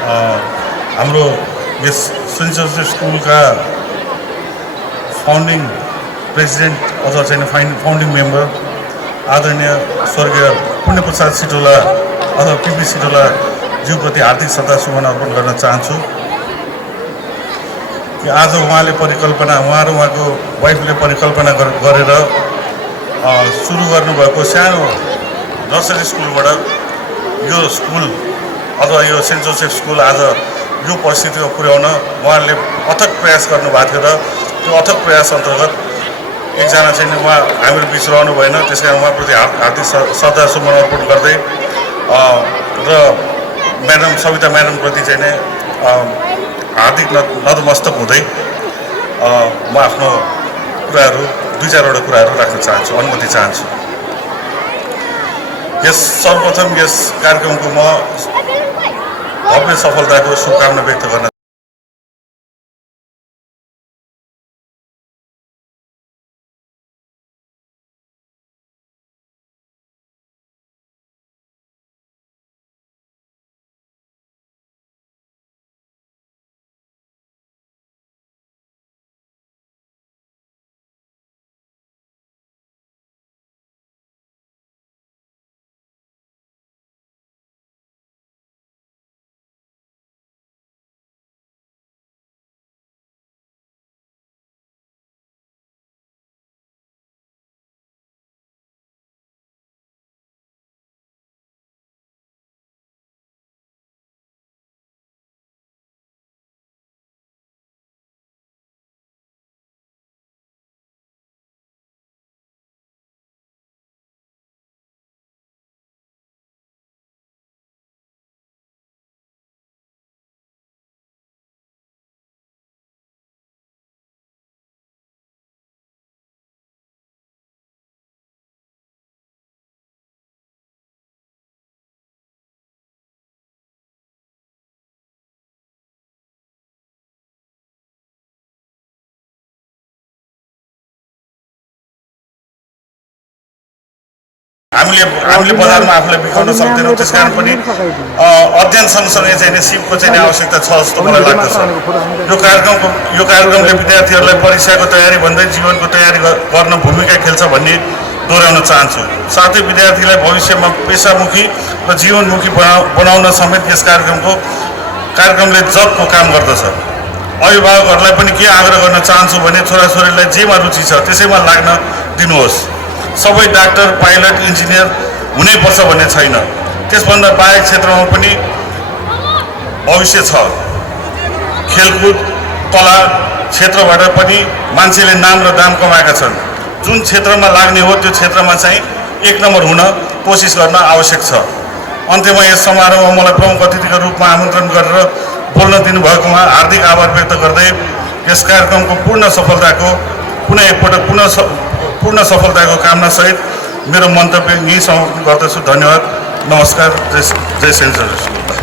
हाम्रो यस saint Joseph स्कुलका founding president अथवा चाहिँ फाउन्डिङ मेम्बर आदरणीय स्वर्गीय पुण्यप्रसाद सिटोला अथवा पिपी सिटोला ज्यूप्रति हार्दिक श्रद्धा सुमन अर्पण गर्न चाहन्छु कि आज उहाँले परिकल्पना र उहाँको वाइफले परिकल्पना गरेर सुरु गर्नुभएको सानो नर्सरी स्कुलबाट यो स्कुल अथवा यो सेन्ट जोसेफ स्कुल आज यो परिस्थितिमा पुर्याउन उहाँले अथक प्रयास गर्नुभएको थियो र त्यो अथक प्रयास अन्तर्गत एकजना चाहिँ उहाँ हामीहरू बिच रहनु भएन, त्यस कारण उहाँप्रति हार्दिक श्रद्धा सुमन अर्पण गर्दै र म्याडम सविता म्याडमप्रति चाहिँ नै हार्दिक नतमस्तक हुँदै म आफ्नो कुराहरू दुई चारवटा कुराहरू राख्न चाहन्छु, अनुमति चाहन्छु। सर्वप्रथम यस कार्यक्रमको म भव्य सफलताको शुभकामना व्यक्त गर्न हामीले बजारमा आफूलाई बिकाउन सक्दैनौँ, त्यस कारण पनि अध्ययन सँगसँगै चाहिँ सिपको चाहिँ आवश्यकता छ जस्तो मलाई लाग्दछ। यो कार्यक्रमले विद्यार्थीहरूलाई परीक्षाको तयारी भन्दै जीवनको तयारी गर्न भूमिका खेल्छ भन्ने दोहोऱ्याउन चाहन्छु। साथै विद्यार्थीलाई भविष्यमा पेसामुखी र जीवनमुखी बनाउन समेत यस कार्यक्रमले जगको काम गर्दछ। अभिभावकहरूलाई पनि के आग्रह गर्न चाहन्छु भने छोराछोरीलाई जेमा रुचि छ त्यसैमा लाग्न दिनुहोस्। सबै डाक्टर, पाइलट, इन्जिनियर हुनैपर्छ भन्ने छैन, त्यसभन्दा बाहेक क्षेत्रमा पनि भविष्य छ। खेलकुद, कला क्षेत्रबाट पनि मान्छेले नाम र दाम कमाएका छन्। जुन क्षेत्रमा लाग्ने हो त्यो क्षेत्रमा चाहिँ एक नम्बर हुन कोसिस गर्न आवश्यक छ। अन्त्यमा यस समारोहमा मलाई प्रमुख अतिथिको रूपमा आमन्त्रण गरेर बोल्न दिनुभएकोमा हार्दिक आभार व्यक्त गर्दै यस कार्यक्रमको पूर्ण सफलताको कामनासहित मेरो मन्तव्य यही समाप्त गर्दछु। धन्यवाद, नमस्कार, जय सेन्ट जोसेफ।